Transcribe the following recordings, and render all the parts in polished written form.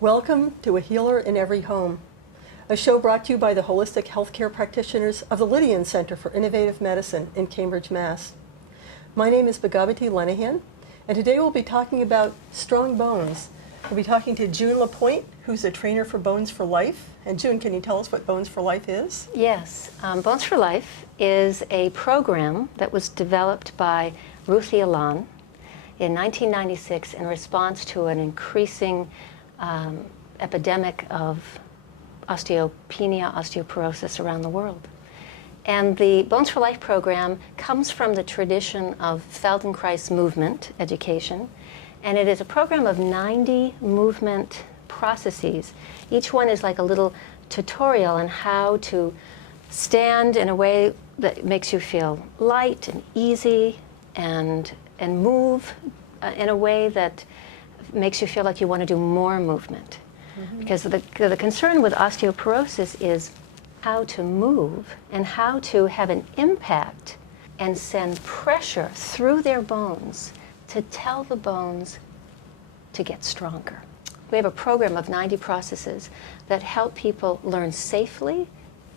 Welcome to A Healer in Every Home, a show brought to you by the holistic healthcare practitioners of the Lydian Center for Innovative Medicine in Cambridge, Mass. My name is Bhagavati Lenahan, and today we'll be talking about strong bones. We'll be talking to June Lapointe, who's a trainer for Bones for Life. And June, can you tell us what Bones for Life is? Yes, Bones for Life is a program that was developed by Ruthie Alon in 1996 in response to an increasing epidemic of osteopenia, osteoporosis around the world. And the Bones for Life program comes from the tradition of Feldenkrais movement education, and it is a program of 90 movement processes. Each one is like a little tutorial on how to stand in a way that makes you feel light and easy and move in a way that makes you feel like you want to do more movement. Because the concern with osteoporosis is how to move and how to have an impact and send pressure through their bones to tell the bones to get stronger. We have a program of 90 processes that help people learn safely,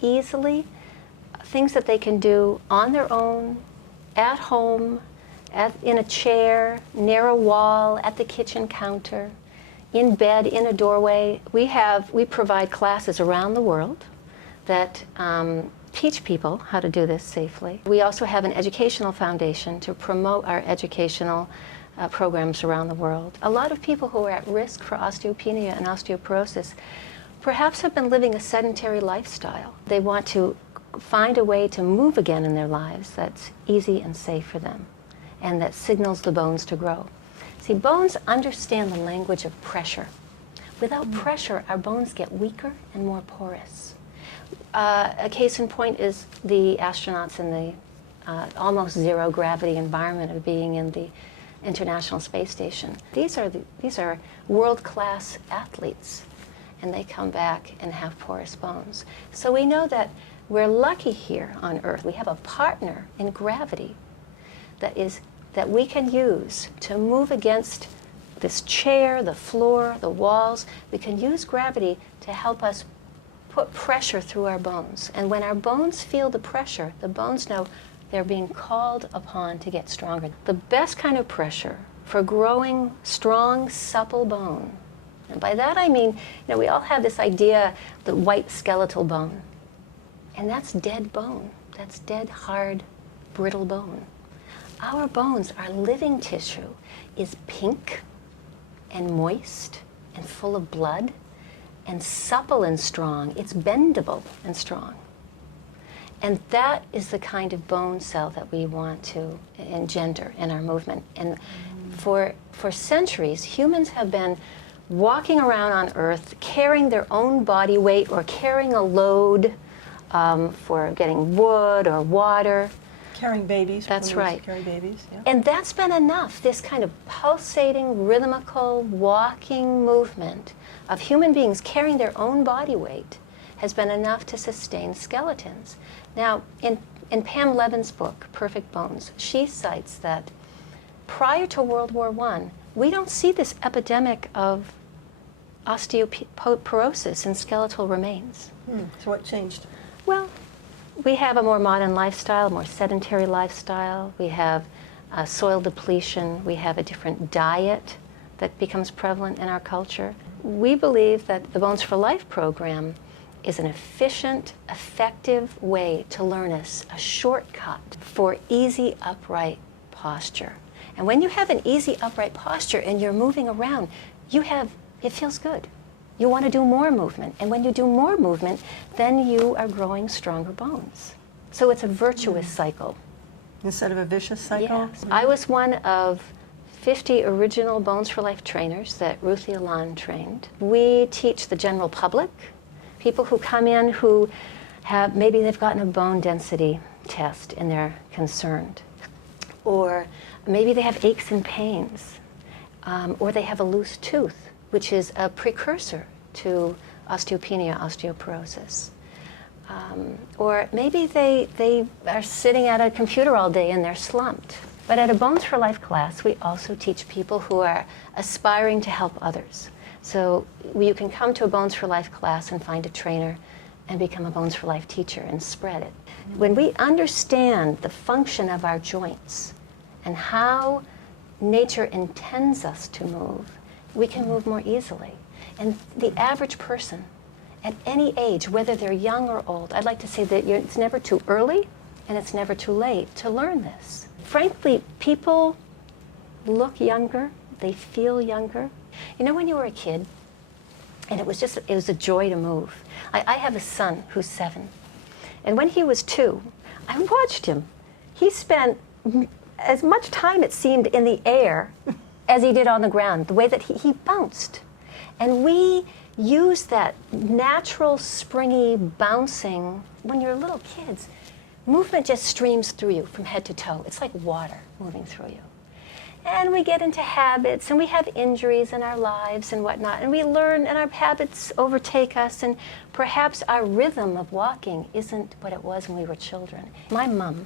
easily, things that they can do on their own, at home, in a chair, near a wall, at the kitchen counter, in bed, in a doorway. We provide classes around the world that teach people how to do this safely. We also have an educational foundation to promote our educational programs around the world. A lot of people who are at risk for osteopenia and osteoporosis perhaps have been living a sedentary lifestyle. They want to find a way to move again in their lives that's easy and safe for them, and that signals the bones to grow. See, bones understand the language of pressure. Without pressure, our bones get weaker and more porous. A case in point is the astronauts in the almost zero gravity environment of being in the International Space Station. These are world-class athletes, and they come back and have porous bones. So we know that we're lucky here on Earth. We have a partner in gravity that we can use to move against this chair, the floor, the walls. We can use gravity to help us put pressure through our bones. And when our bones feel the pressure, the bones know they're being called upon to get stronger. The best kind of pressure for growing strong, supple bone, and by that I mean, we all have this idea, the white skeletal bone, and that's dead bone. That's dead, hard, brittle bone. Our bones, our living tissue, is pink and moist and full of blood and supple and strong. It's bendable and strong. And that is the kind of bone cell that we want to engender in our movement. And for centuries, humans have been walking around on Earth carrying their own body weight or carrying a load for getting wood or water. Carrying babies. That's right. Carry babies, yeah. And that's been enough. This kind of pulsating, rhythmical, walking movement of human beings carrying their own body weight has been enough to sustain skeletons. Now, in Pam Levin's book, Perfect Bones, she cites that prior to World War I, we don't see this epidemic of osteoporosis in skeletal remains. So what changed? Well, we have a more modern lifestyle, more sedentary lifestyle. We have soil depletion. We have a different diet that becomes prevalent in our culture. We believe that the Bones for Life program is an efficient, effective way to learn a shortcut for easy upright posture. And when you have an easy upright posture and you're moving around, it feels good. You want to do more movement. And when you do more movement, then you are growing stronger bones. So it's a virtuous cycle. Instead of a vicious cycle? Yes. I was one of 50 original Bones for Life trainers that Ruthie Alon trained. We teach the general public, people who come in who maybe they've gotten a bone density test and they're concerned. Or maybe they have aches and pains. Or they have a loose tooth, which is a precursor to osteopenia, osteoporosis. Or maybe they are sitting at a computer all day and they're slumped. But at a Bones for Life class, we also teach people who are aspiring to help others. So you can come to a Bones for Life class and find a trainer and become a Bones for Life teacher and spread it. When we understand the function of our joints and how nature intends us to move, we can move more easily. And the average person at any age, whether they're young or old, I'd like to say that it's never too early and it's never too late to learn this. Frankly, people look younger, they feel younger. You know, when you were a kid, and it was a joy to move. I have a son who's 7, and when he was 2, I watched him. He spent as much time, it seemed, in the air as he did on the ground, the way that he bounced. And we use that natural, springy bouncing. When you're little kids, movement just streams through you from head to toe. It's like water moving through you. And we get into habits, and we have injuries in our lives and whatnot, and we learn, and our habits overtake us, and perhaps our rhythm of walking isn't what it was when we were children. My mom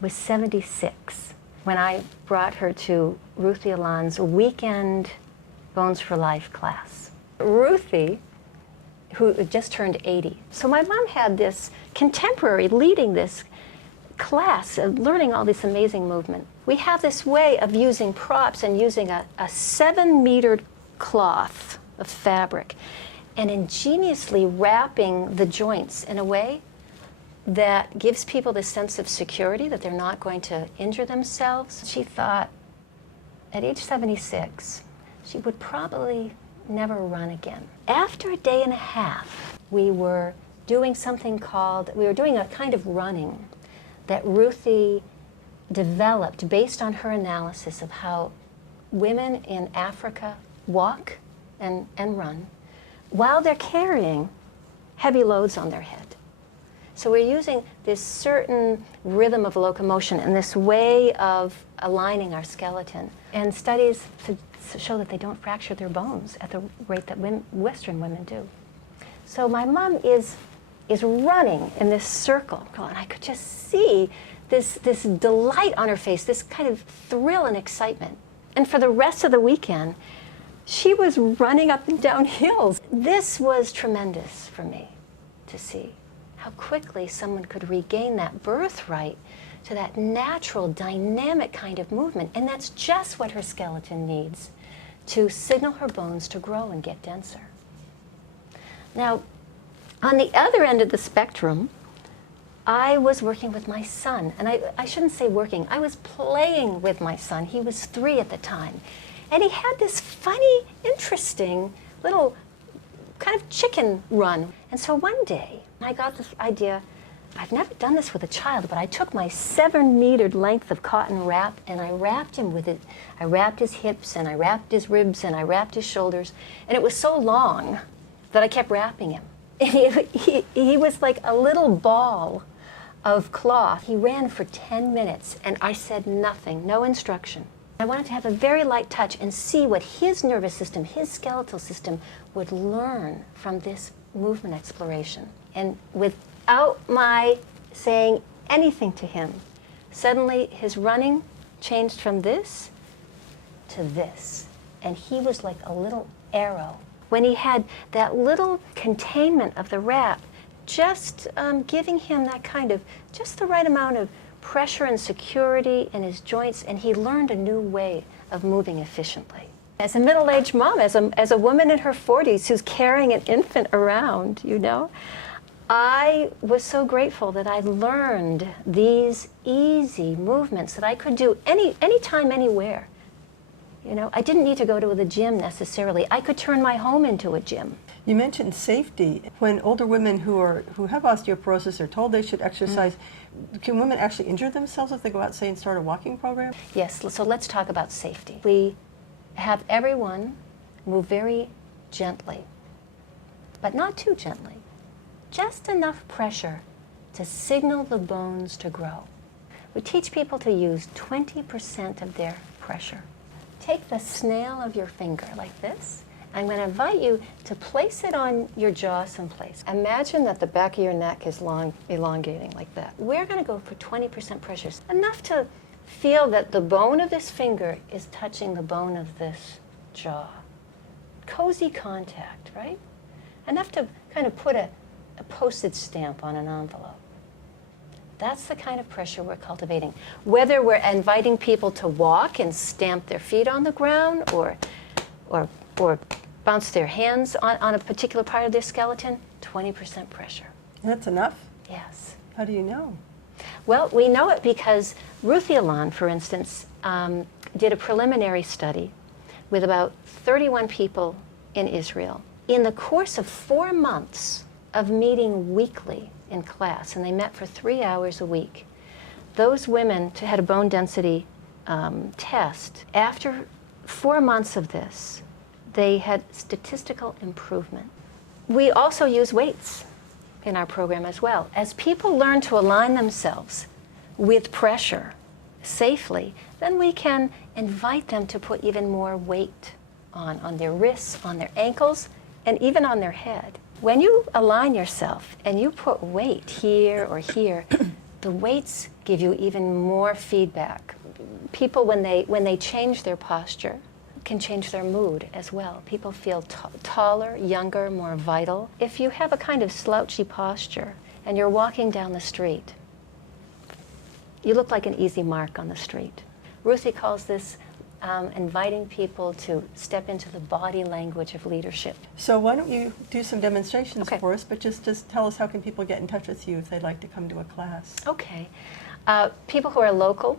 was 76 when I brought her to Ruthie Alon's weekend Bones for Life class. Ruthie, who just turned 80. So my mom had this contemporary leading this class of learning all this amazing movement. We have this way of using props and using a 7-meter cloth of fabric and ingeniously wrapping the joints in a way that gives people this sense of security that they're not going to injure themselves. She thought at age 76, she would probably never run again. After a day and a half, we were doing a kind of running that Ruthie developed based on her analysis of how women in Africa walk and run while they're carrying heavy loads on their head. So we're using this certain rhythm of locomotion and this way of aligning our skeleton. And studies show that they don't fracture their bones at the rate that Western women do. So my mom is running in this circle, and I could just see this delight on her face, this kind of thrill and excitement. And for the rest of the weekend, she was running up and down hills. This was tremendous for me to see how quickly someone could regain that birthright to that natural, dynamic kind of movement. And that's just what her skeleton needs to signal her bones to grow and get denser. Now, on the other end of the spectrum, I was working with my son. And I shouldn't say working, I was playing with my son. He was 3 at the time. And he had this funny, interesting little kind of chicken run. And so one day, I got this idea. I've never done this with a child, but I took my 7-meter length of cotton wrap and I wrapped him with it. I wrapped his hips and I wrapped his ribs and I wrapped his shoulders. And it was so long that I kept wrapping him. And he was like a little ball of cloth. He ran for 10 minutes and I said nothing, no instruction. I wanted to have a very light touch and see what his nervous system, his skeletal system would learn from this movement exploration. And without my saying anything to him, suddenly his running changed from this to this. And he was like a little arrow. When he had that little containment of the wrap, just giving him that kind of, just the right amount of pressure and security in his joints, and he learned a new way of moving efficiently. As a middle-aged mom, as a woman in her 40s who's carrying an infant around, you know, I was so grateful that I learned these easy movements that I could do anytime, anywhere. You know, I didn't need to go to the gym necessarily. I could turn my home into a gym. You mentioned safety. When older women who have osteoporosis are told they should exercise, can women actually injure themselves if they go out, say, and start a walking program? Yes, so let's talk about safety. We have everyone move very gently, but not too gently. Just enough pressure to signal the bones to grow. We teach people to use 20% of their pressure. Take the snail of your finger like this. I'm going to invite you to place it on your jaw someplace. Imagine that the back of your neck is elongating like that. We're going to go for 20% pressure, enough to feel that the bone of this finger is touching the bone of this jaw. cozy contact, right? Enough to kind of put a postage stamp on an envelope. That's the kind of pressure we're cultivating. Whether we're inviting people to walk and stamp their feet on the ground or bounce their hands on a particular part of their skeleton, 20% pressure. That's enough? Yes. How do you know? Well, we know it because Ruthie Alon, for instance, did a preliminary study with about 31 people in Israel. In the course of 4 months of meeting weekly in class, and they met for 3 hours a week, those women had a bone density test. After 4 months of this, they had statistical improvement. We also use weights in our program as well. As people learn to align themselves with pressure safely, then we can invite them to put even more weight on their wrists, on their ankles, and even on their head. When you align yourself and you put weight here or here, the weights give you even more feedback. People, when they change their posture, can change their mood as well. People feel taller, younger, more vital. If you have a kind of slouchy posture and you're walking down the street, you look like an easy mark on the street. Ruthie calls this inviting people to step into the body language of leadership. So why don't you do some demonstrations Okay. for us, but just tell us how can people get in touch with you if they'd like to come to a class. Okay. People who are local,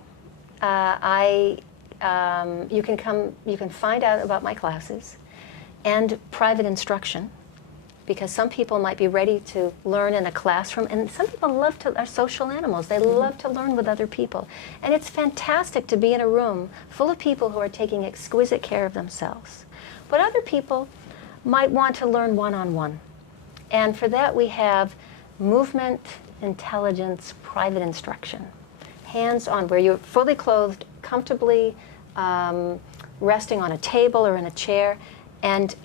you can find out about my classes and private instruction, because some people might be ready to learn in a classroom, and some people are social animals. They love to learn with other people. And it's fantastic to be in a room full of people who are taking exquisite care of themselves. But other people might want to learn one-on-one. And for that we have movement, intelligence, private instruction. Hands-on, where you're fully clothed, comfortably resting on a table or in a chair, and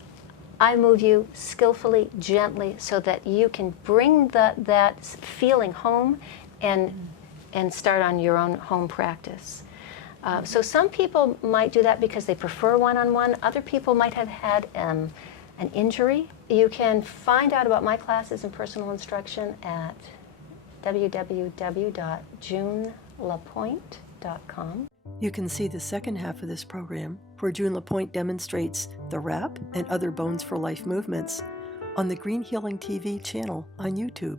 I move you skillfully, gently, so that you can bring that feeling home and start on your own home practice. So some people might do that because they prefer one-on-one. Other people might have had an injury. You can find out about my classes and personal instruction at www.junelapointe.com. You can see the second half of this program, where June Lapointe demonstrates the rap and other Bones for Life movements, on the Green Healing TV channel on YouTube.